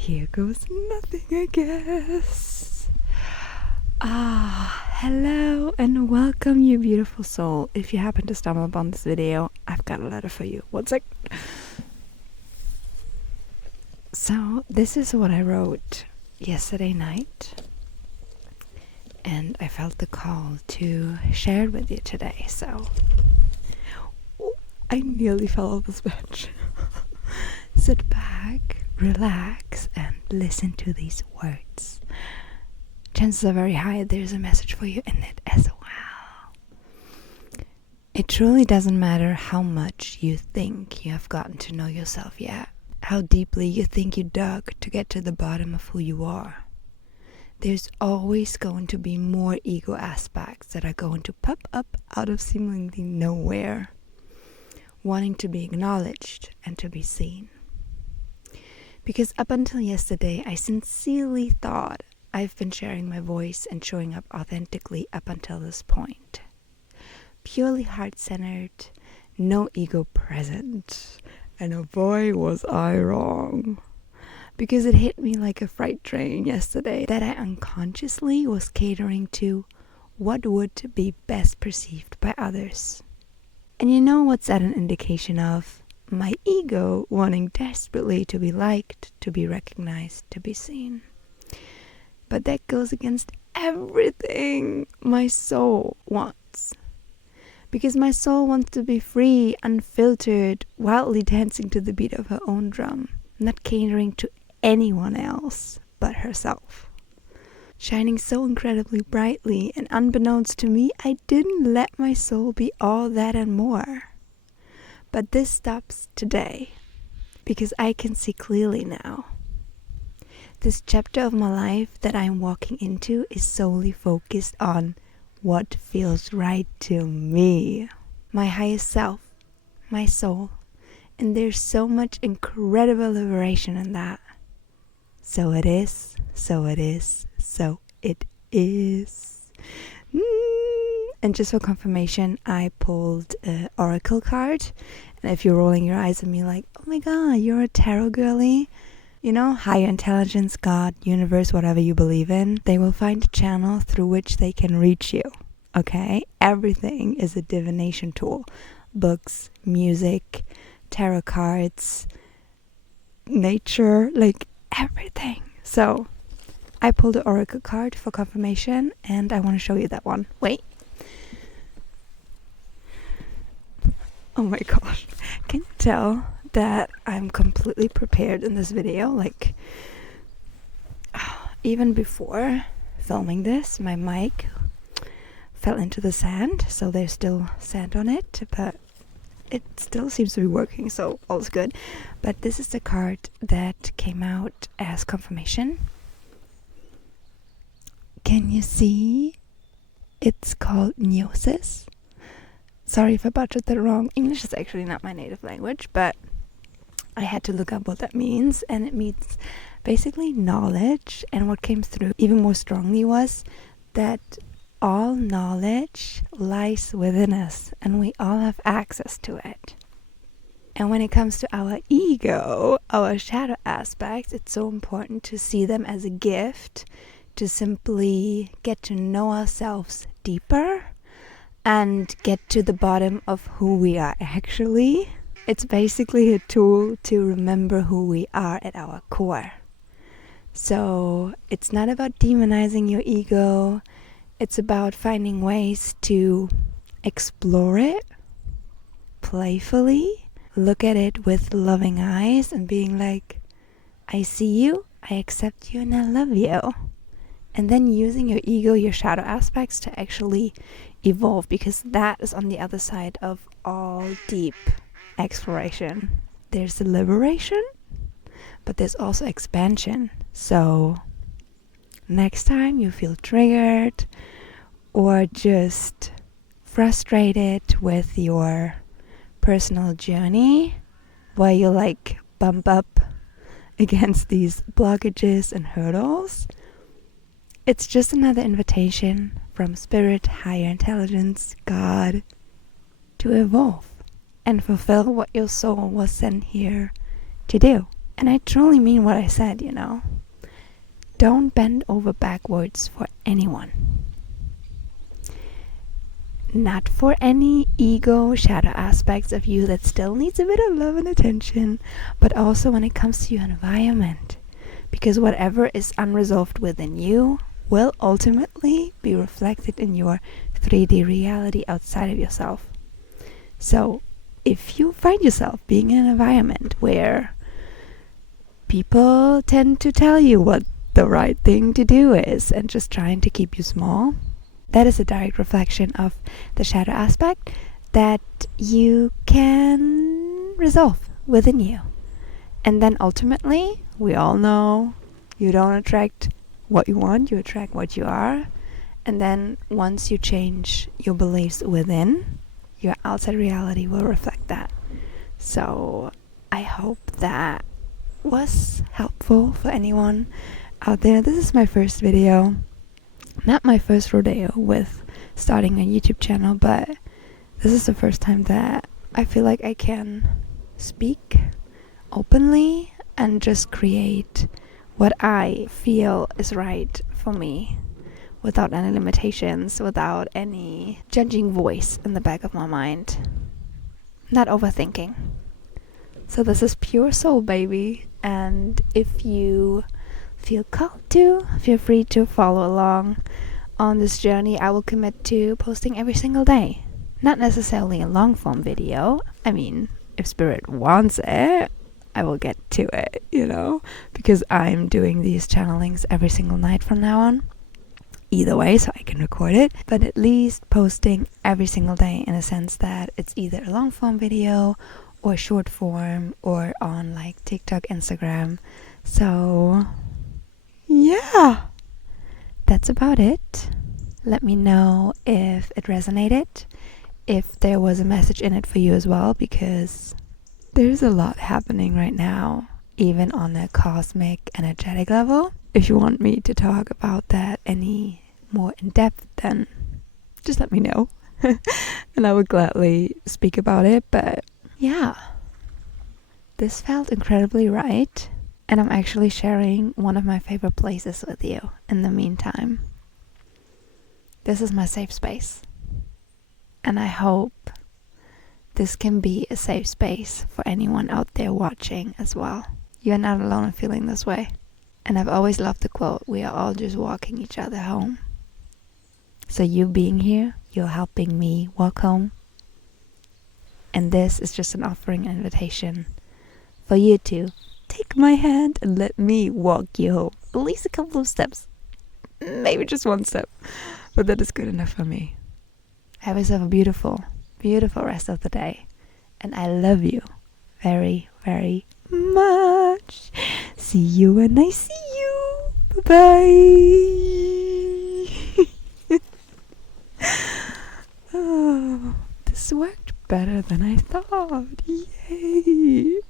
Here goes nothing, I guess. Hello and welcome, you beautiful soul. If you happen to stumble upon this video, I've got a letter for you. One sec. So, this is what I wrote yesterday night, and I felt the call to share it with you today, so I nearly fell off this bench. Sit back, relax, and listen to these words. Chances are very high there's a message for you in it as well. It truly doesn't matter how much you think you have gotten to know yourself yet, how deeply you think you dug to get to the bottom of who you are. There's always going to be more ego aspects that are going to pop up out of seemingly nowhere, wanting to be acknowledged and to be seen. Because up until yesterday, I sincerely thought I've been sharing my voice and showing up authentically up until this point. Purely heart-centered, no ego present. And oh boy, was I wrong. Because it hit me like a freight train yesterday that I unconsciously was catering to what would be best perceived by others. And you know what's that an indication of? My ego wanting desperately to be liked, to be recognized, to be seen. But that goes against everything my soul wants. Because my soul wants to be free, unfiltered, wildly dancing to the beat of her own drum, not catering to anyone else but herself. Shining so incredibly brightly, and unbeknownst to me, I didn't let my soul be all that and more. But this stops today, because I can see clearly now. This chapter of my life that I'm walking into is solely focused on what feels right to me, my highest self, my soul, and there's so much incredible liberation in that. So it is, so it is, so it is. And just for confirmation, I pulled an oracle card. And if you're rolling your eyes at me like, oh my god, you're a tarot girly, you know, higher intelligence, God, universe, whatever you believe in, they will find a channel through which they can reach you. Okay? Everything is a divination tool. Books, music, tarot cards, nature, like everything. So, I pulled the oracle card for confirmation, and I want to show you that one. Wait. Oh my gosh. Can you tell that I'm completely prepared in this video? Like, even before filming this, my mic fell into the sand, so there's still sand on it, but it still seems to be working, so all's good. But this is the card that came out as confirmation. Can you see? It's called Gnosis. Sorry if I butchered that wrong. English is actually not my native language, but I had to look up what that means, and it means basically knowledge. And what came through even more strongly was that all knowledge lies within us, and we all have access to it. And when it comes to our ego, our shadow aspects, it's so important to see them as a gift, to simply get to know ourselves deeper and get to the bottom of who we are actually. It's basically a tool to remember who we are at our core. So it's not about demonizing your ego. It's about finding ways to explore it playfully, look at it with loving eyes and being like, I see you, I accept you, and I love you. And then using your ego, your shadow aspects to actually evolve, because that is on the other side of all deep exploration. There's the liberation, but there's also expansion. So next time you feel triggered or just frustrated with your personal journey, where you like bump up against these blockages and hurdles, it's just another invitation from spirit, higher intelligence, God, to evolve and fulfill what your soul was sent here to do. And I truly mean what I said, you know. Don't bend over backwards for anyone. Not for any ego shadow aspects of you that still needs a bit of love and attention, but also when it comes to your environment. Because whatever is unresolved within you will ultimately be reflected in your 3D reality outside of yourself. So, if you find yourself being in an environment where people tend to tell you what the right thing to do is and just trying to keep you small, that is a direct reflection of the shadow aspect that you can resolve within you. And then ultimately, we all know you don't attract what you want, you attract what you are. And then once you change your beliefs within, your outside reality will reflect that. So I hope that was helpful for anyone out there. This is my first video. Not my first rodeo with starting a YouTube channel, but this is the first time that I feel like I can speak openly and just create what I feel is right for me without any limitations, without any judging voice in the back of my mind. Not overthinking. So this is pure soul, baby. And if you feel called to, feel free to follow along on this journey. I will commit to posting every single day. Not necessarily a long form video. I mean, if Spirit wants it, I will get to it, you know, because I'm doing these channelings every single night from now on. Either way, so I can record it, but at least posting every single day in a sense that it's either a long form video or short form or on like TikTok, Instagram. So yeah, that's about it. Let me know if it resonated, if there was a message in it for you as well, because there's a lot happening right now, even on a cosmic energetic level. If you want me to talk about that any more in depth, then just let me know and I would gladly speak about it. But yeah, this felt incredibly right. And I'm actually sharing one of my favorite places with you in the meantime. This is my safe space. And I hope this can be a safe space for anyone out there watching as well. You're not alone in feeling this way. And I've always loved the quote, we are all just walking each other home. So you being here, you're helping me walk home. And this is just an offering, an invitation for you to take my hand and let me walk you home. At least a couple of steps. Maybe just one step. But that is good enough for me. Have yourself a beautiful, beautiful rest of the day. And I love you very, very much. See you when I see you. Bye-bye. Oh, this worked better than I thought. Yay.